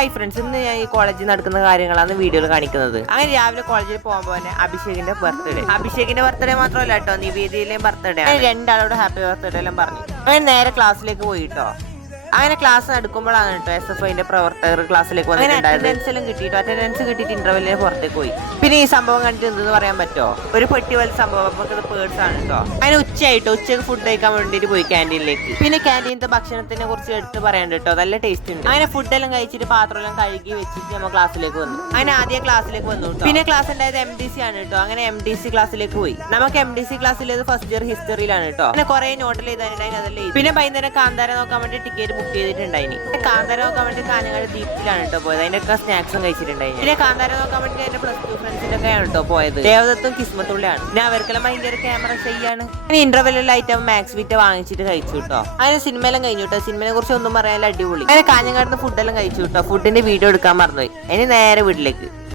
Hi friends, ഇന്ന് ഞാൻ ഈ കോളേജിൽ നടക്കുന്ന കാര്യങ്ങളാണ് വീഡിയോയിൽ കാണിക്കുന്നത്. അങ്ങനെ രാവിലെ കോളേജിൽ പോകുമ്പോൾ തന്നെ അഭിഷേകിന്റെ ബർത്ത്ഡേ മാത്രമല്ല കേട്ടോ, നിവേദിയിലെയും ബർത്ത്ഡേ. രണ്ടാളോട് ഹാപ്പി ബർത്ത്ഡേ എല്ലാം പറഞ്ഞു. അങ്ങനെ നേരെ ക്ലാസ്സിലേക്ക് പോയിട്ടോ. അങ്ങനെ ക്ലാസ് നടക്കുമ്പോഴാണ് കേട്ടോ SFIന്റെ പ്രവർത്തകർ ക്ലാസ്സിലേക്ക് വന്നിട്ടുണ്ടായത്. അറ്റൻഡൻസ് കിട്ടിയിട്ട് ഇന്റർവെല്ലിന് പുറത്തേക്ക് പോയി. പിന്നെ ഈ സംഭവം കണ്ടിട്ട് എന്തെന്ന് പറയാൻ പറ്റുമോ? ഒരു പെട്ടി പോലെ സംഭവം. നമുക്ക് പേഴ്സ് ആണ് കേട്ടോ. അങ്ങനെ ഉച്ചയ്ക്ക് ഫുഡ് കഴിക്കാൻ വേണ്ടിട്ട് പോയി ക്യാൻറ്റീനിലേക്ക്. പിന്നെ ക്യാൻറ്റീനത്തെ ഭക്ഷണത്തിനെ കുറിച്ച് എടുത്ത് പറയാൻ കേട്ടോ, നല്ല ടേസ്റ്റ് ഉണ്ട്. അങ്ങനെ ഫുഡെല്ലാം കഴിച്ചിട്ട് പാത്രമെല്ലാം കഴുകി വെച്ചിട്ട് നമ്മൾ ക്ലാസ്സിലേക്ക് വന്നു. അങ്ങനെ ആദ്യം ക്ലാസ്സിലേക്ക് വന്നു കേട്ടോ. പിന്നെ ക്ലാസ് ഉണ്ടായത് MDC ആണ് കേട്ടോ. അങ്ങനെ MDC ക്ലാസ്സിലേക്ക് പോയി. നമുക്ക് MDC ക്ലാസ്സിലേത് ഫസ്റ്റ് ഇയർ ഹിസ്റ്ററിയിലാണ് കേട്ടോ. അങ്ങനെ കുറെ നോട്ടിൽ എഴുതാനുണ്ടായി, അതെല്ലാം. പിന്നെ വൈകുന്നേരം കാന്താര നോക്കാൻ വേണ്ടി ടിക്കറ്റ് ബുക്ക് ചെയ്തിട്ടുണ്ടായിനി. കാന്താര നോക്കാൻ വേണ്ടി കാഞ്ഞങ്ങാട് ദീപ്തിയിലാണ് കേട്ടോ പോയത്. അതിനൊക്കെ സ്നാക്സും കഴിച്ചിട്ടുണ്ടായി. പിന്നെ കാന്താര നോക്കാൻ വേണ്ടി എന്റെ +2 ഫ്രണ്ട്സിന്റെ ഒക്കെയാണ് കേട്ടോ പോയത്. ദേവദത്തും കിസ്മത്തുള്ളിയാണ്. പിന്നെ അവർക്കെല്ലാം ഭയങ്കര ക്യാമറ ചെയ്യാണ്. പിന്നെ ഇന്റർവെല്ലിൽ ഐറ്റം മാക്സ് വിറ്റ് വാങ്ങിച്ചിട്ട് കഴിച്ചു കേട്ടോ. അങ്ങനെ സിനിമയെല്ലാം കഴിഞ്ഞു കേട്ടോ. സിനിമയെ കുറിച്ച് ഒന്നും പറയാൻ അടിപൊളി. അങ്ങനെ കാഞ്ഞങ്ങാട് ഫുഡെല്ലാം കഴിച്ചു കേട്ടോ. ഫുഡിന്റെ വീഡിയോ എടുക്കാൻ മറന്നുപോയി. ഇനി നേരെ വീട്ടിലേക്ക്.